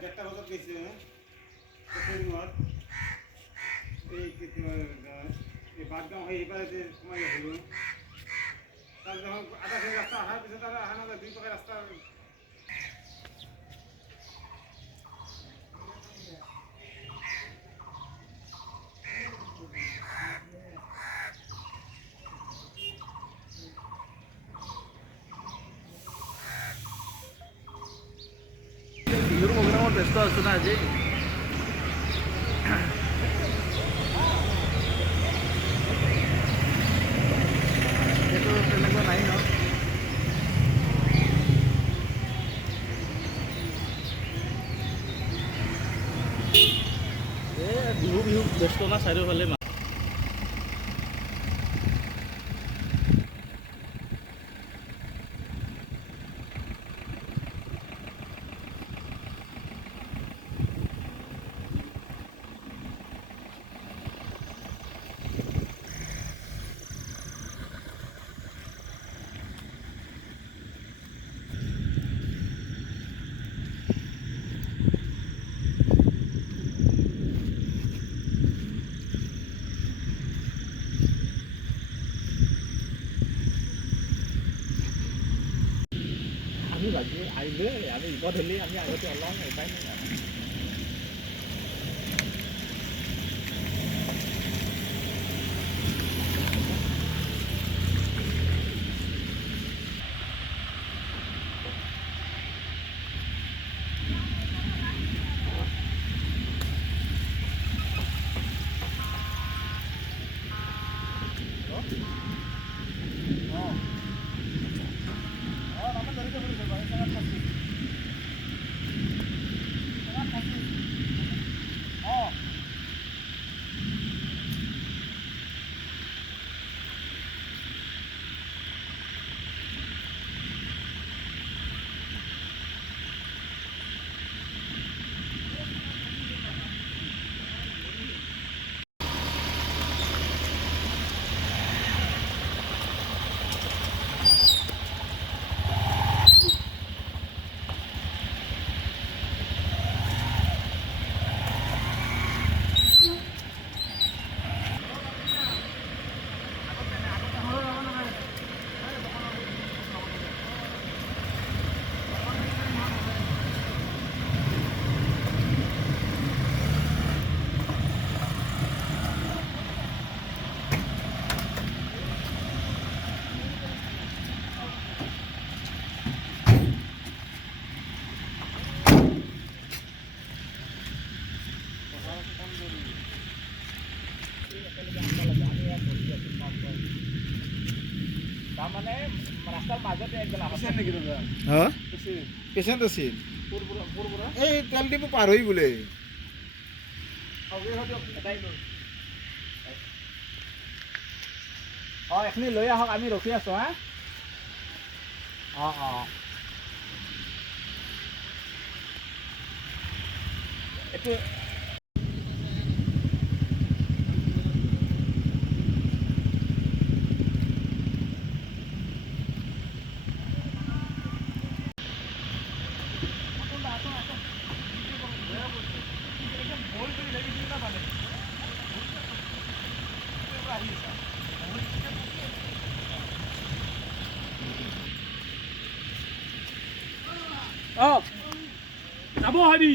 দেড়টা বছর গেছে এই বাদগাঁও হয়ে এবারে যে সময় হলো তার যখন আধা খেয়ে রাস্তা আসার পিছনে তারা আহানা দুই পাখে রাস্তা বিহুৰ প্ৰগ্ৰামত ব্যস্ত আছো না আজি। সেইটো তেনেকুৱা নাই ন। বিহু ব্যস্ত না চাৰিওফালে। আমি বাকী আহিলে আমি বিপদ হ'লে আমি আগতে ওলাওঁ উপায় নাই। তাৰমানে ৰাস্তাৰ মাজতে একদম পেচেণ্ট আছিল এই তেল ডিপু পাৰ হৈ বোলে এইখিনি লৈ আহক আমি ৰখি আছোঁ হা এইটো যাব হাৰি